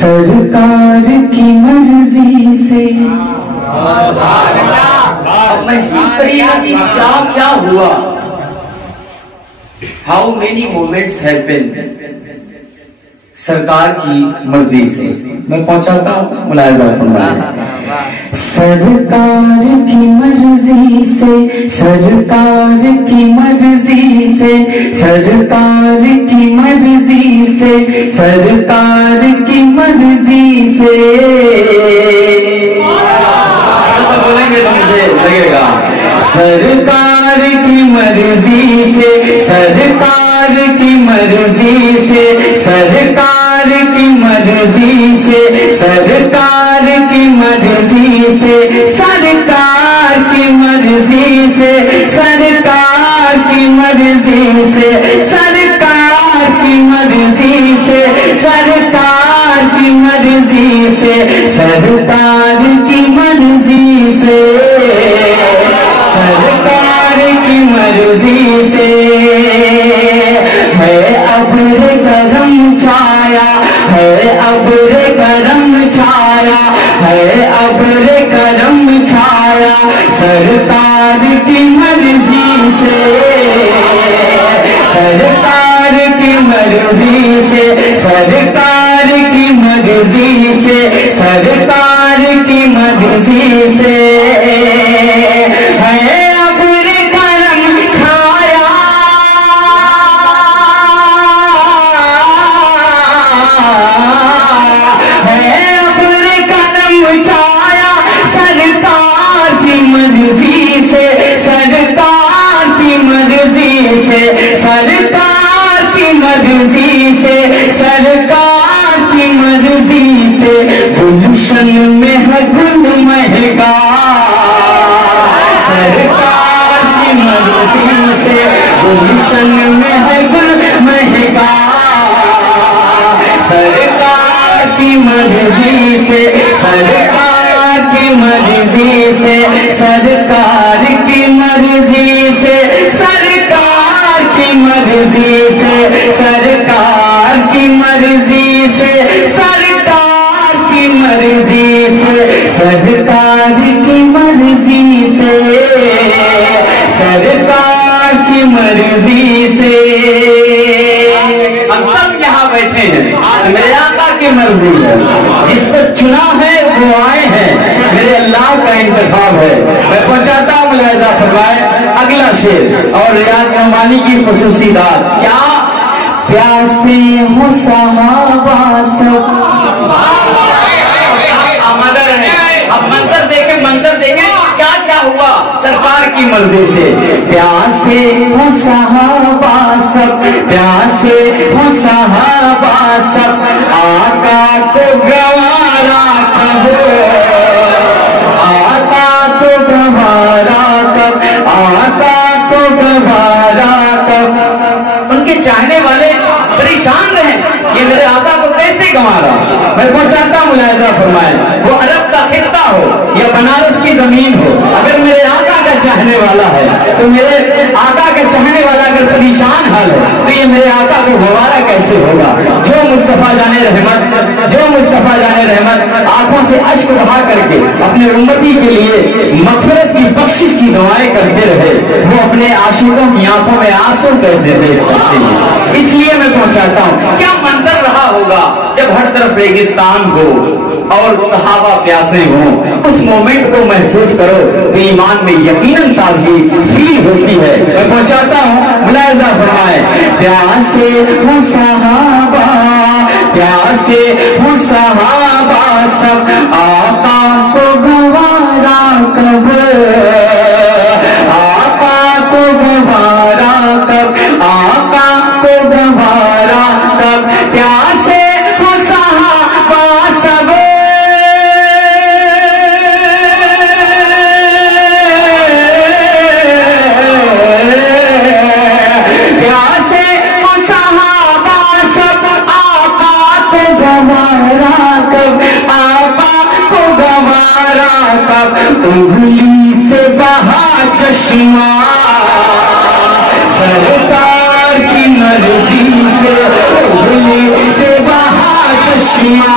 سرکار کی مرضی سے محسوس کریے گا کہ کیا کیا ہوا. How many moments have been سرکار کی مرضی سے. میں پہنچاتا ہوں, ملاحظہ فرمائیں. سرکار کی مرضی سے, سرکار کی مرضی سے, سرکار کی مرضی سے, سرکار کی مرضی سے. ایسا بولیں گے تو مجھے لگے گا. سرکار کی مرضی سے, سرکار کی مرضی سے, سرکار کی مرضی سے, سرکار کی مرضی سے, سرکار کی مرضی سے, سرکار کی مرضی سے, سرکار کی مرضی سے, سرکار کی مرضی سے, سرکار کی مرضی سے, سرکار کی مرضی سے. ہے ابر کرم چھایا, ہے ابر کرم چھایا, ہے ابر کرم چھایا, سرکار کی مرضی سے, سرکار کی مرضی سے, سرکار کی مرضی سے, سرکار کی مرضی سے. ہے ابر کرم چھایا, ہے ابر کرم چھایا, سرکار کی مرضی سے, سرکار کی مرضی سے, سرکار کی مرضی سے, سرکار کی مرضی سے. گلشن میں ہے گل مہکا, سرکار کی مرضی سے. گلشن میں ہے گل مہکا, سرکار کی مرضی سے, سرکار کی مرضی سے, سرکار کی مرضی سے, سرکار کی مرضی سے, سرکار کی مرضی سے, سرکار کی مرضی سے, سرکار کی مرضی سے, سرکار کی مرضی سے. ہم سب یہاں بیٹھے ہیں, میرے آقا کی مرضی ہے. جس پر چنا ہے وہ آئے ہیں, میرے اللہ کا انتخاب ہے. میں پہنچاتا ہوں, ملاحظہ فرمائے اگلا شعر اور ریاض نعمانی کی خصوصیات. کیا پیاسے ہو صحابہ سب آمدر ہے. اب منظر دیکھیں, منظر دیکھیں کیا کیا ہوا سرکار کی مرضی سے. پیاسے ہو صحابہ سب, پیاسے ہو صحابہ سب, آقا کو گوارا کب, آقا کو گوارا کب, آقا کو گوارا کب. ان کے چاہنے والے پریشان رہے, یہ میرے آقا کو کیسے گوارا. میں پہنچاتا ہوں, ملاحظہ فرمائے. وہ عرب کا خطہ ہو یا بنارس کی زمین ہو, اگر میرے آقا کا چاہنے والا ہے تو میرے آقا کا چاہنے والا اگر پریشان حال ہے تو یہ میرے آقا کو گوارا کیسے ہوگا. جو مصطفیٰ جانے رحمت, جو مصطفیٰ جانے رحمت آنکھوں سے اشک بہا کر کے اپنے امتی کے لیے مغفرت کی بخشش کی دعائیں کرتے رہے, وہ اپنے عاشقوں کی آنکھوں میں آنسو کیسے دیکھ سکتے ہیں. اس لیے میں پہنچاتا ہوں, کیا منظر رہا ہوگا جب ہر طرف ریگستان ہو اور صحابہ پیاسے ہوں. اس مومنٹ کو محسوس کرو تو ایمان میں یقیناً تازگی فیل ہوتی ہے. میں پہنچاتا ہوں, ملاحظہ فرمائے. پیاسے ہوں صحابہ, پیاسے ہوں صحابہ سب, آقا کو گوارا کب, آقا کو گوارا کب, آقا کو گوارا کب. پیاسے ہوں صحابہ سب, پیاسے ہوں صحابہ سب, آقا کو گوارا کب, آقا کو گوارا کب. انگلی سے بہا چشمہ سرکار کی مرضی سے, انگلی سے بہا چشمہ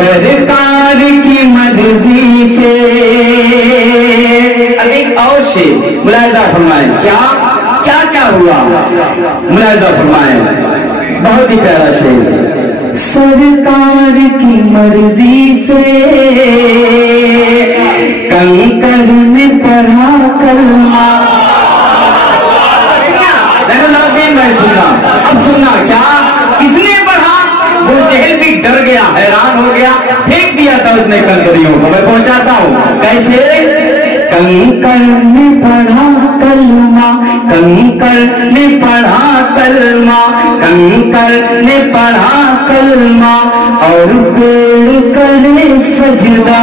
سرکار کی مرضی سے. اب ایک اور شعر ملاحظہ فرمائیں. کیا کیا ہوا ملاحظہ فرمائیں. بہت ہی پیارا شعر. سرکار کی مرضی سے کنکر نے پڑھا کلمہ. میں سننا اب سننا کیا کس نے پڑھا؟ وہ جہل بھی ڈر گیا, حیران ہو گیا, پھینک دیا تھا اس نے کنکریوں کو. میں پہنچاتا ہوں کیسے. کنکر نے پڑھا کلمہ, کنکر نے پڑھا کلمہ, کنکر نے پڑھا کلمہ, اور پیڑ کرے سجدہ.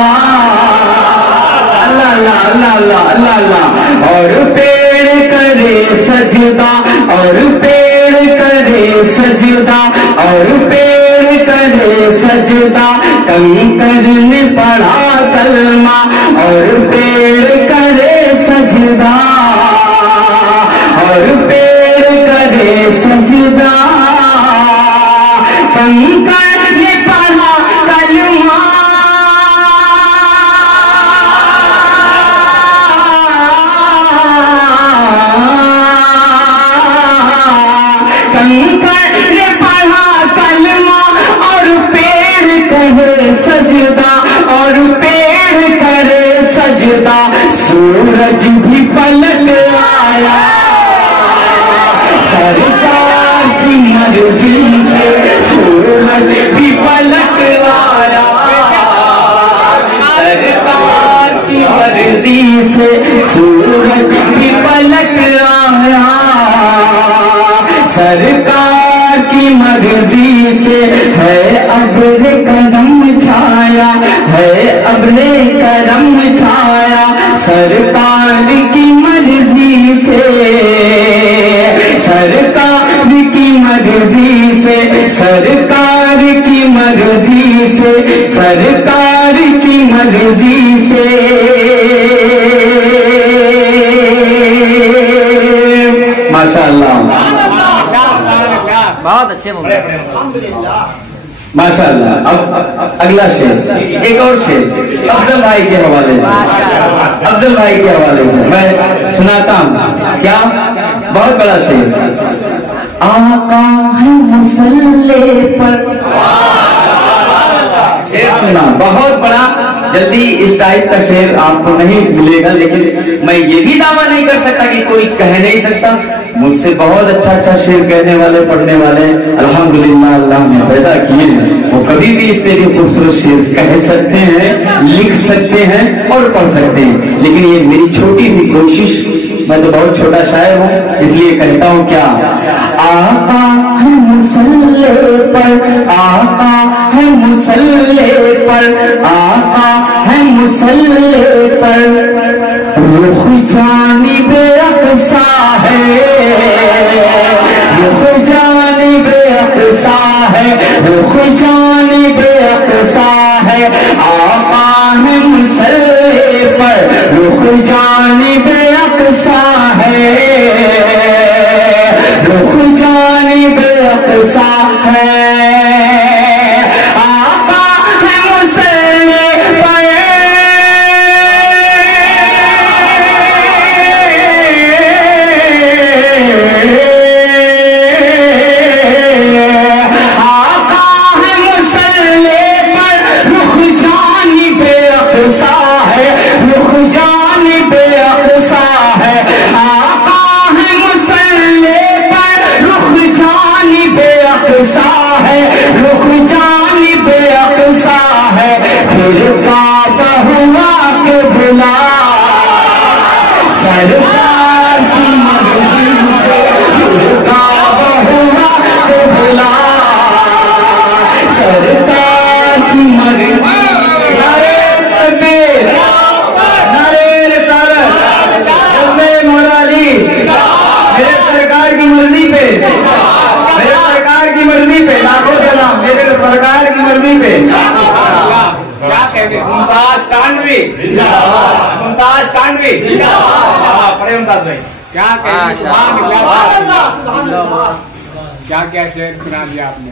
اللہ اللہ اللہ اللہ اللہ اللہ. اور پیڑ کرے سجدہ, اور پیڑ کرے سجدہ, اور پیڑ کرے سجدہ. کنکر نے پڑھا کلمہ, اور پیڑ کرے سجدہ, اور پیڑ کرے سجدہ. کنکر نے پڑھا کلمہ, کنکر نے پڑھا کلمہ, اور پیڑ کرے سجدہ, اور پیڑ کرے سجدہ. سورج بھی پلٹ آیا سرکار کی مرضی سے, سورج بھی پلٹ آیا سرکار کی مرضی سے, سورج بھی پلٹ آیا سرکار کی مرضی سے. ہے ابر کرم چھایا, ہے ابر کرم چھایا سرکار کی مرضی سے, سرکار کی مرضی سے, سرکار کی مرضی سے, سرکار کی مرضی سے. ماشاء اللہ, بہت اچھے بولے. ماشاء اللہ. اب اگلا شعر, ایک اور شعر افضل بھائی کے حوالے سے, افضل بھائی کے حوالے سے میں سناتا ہوں. کیا بہت بڑا شعر. آقا ہے مصلی پر. شعر سنا بہت بڑا. جلدی اس ٹائپ کا شعر آپ کو نہیں ملے گا, لیکن میں یہ بھی دعویٰ نہیں کر سکتا کہ کوئی کہہ نہیں سکتا. مجھ سے بہت اچھا اچھا شعر کہنے والے, پڑھنے والے الحمدللہ اللہ نے پیدا کیے ہیں. وہ کبھی بھی اس سے بھی خوبصورت شعر کہہ سکتے ہیں, لکھ سکتے ہیں اور پڑھ سکتے ہیں. لیکن یہ میری چھوٹی سی کوشش, میں تو بہت چھوٹا شاعر ہوں, اس لیے کہتا ہوں کیا. آقا ہے مصلی پر, آقا ہے مصلی پر, آقا ہے مصلی پر, رخ جانب اقصی ہے, رخ جانب اقصی ہے, رخ جانب اقصی ہے. آقا ہے مصلی پر, رخ جانب اقصی ہے, رخ جانب اقصی ہے. سرکار کی مرضی سے کعبہ ہوا تو بلا, سرکار کی مرضی. نعرہ تکبیر, نعرہ رسالت, جذبہ مولا علی. میرے سرکار کی مرضی پہ, میرے سرکار کی مرضی پہ لاکھوں سلام. میرے سرکار کی مرضی پہ. ممتاز کانڈوی, ممتاز کانڈوی, پڑھے ممتاز بھائی. کیا کیا شعر سنا دیا آپ نے.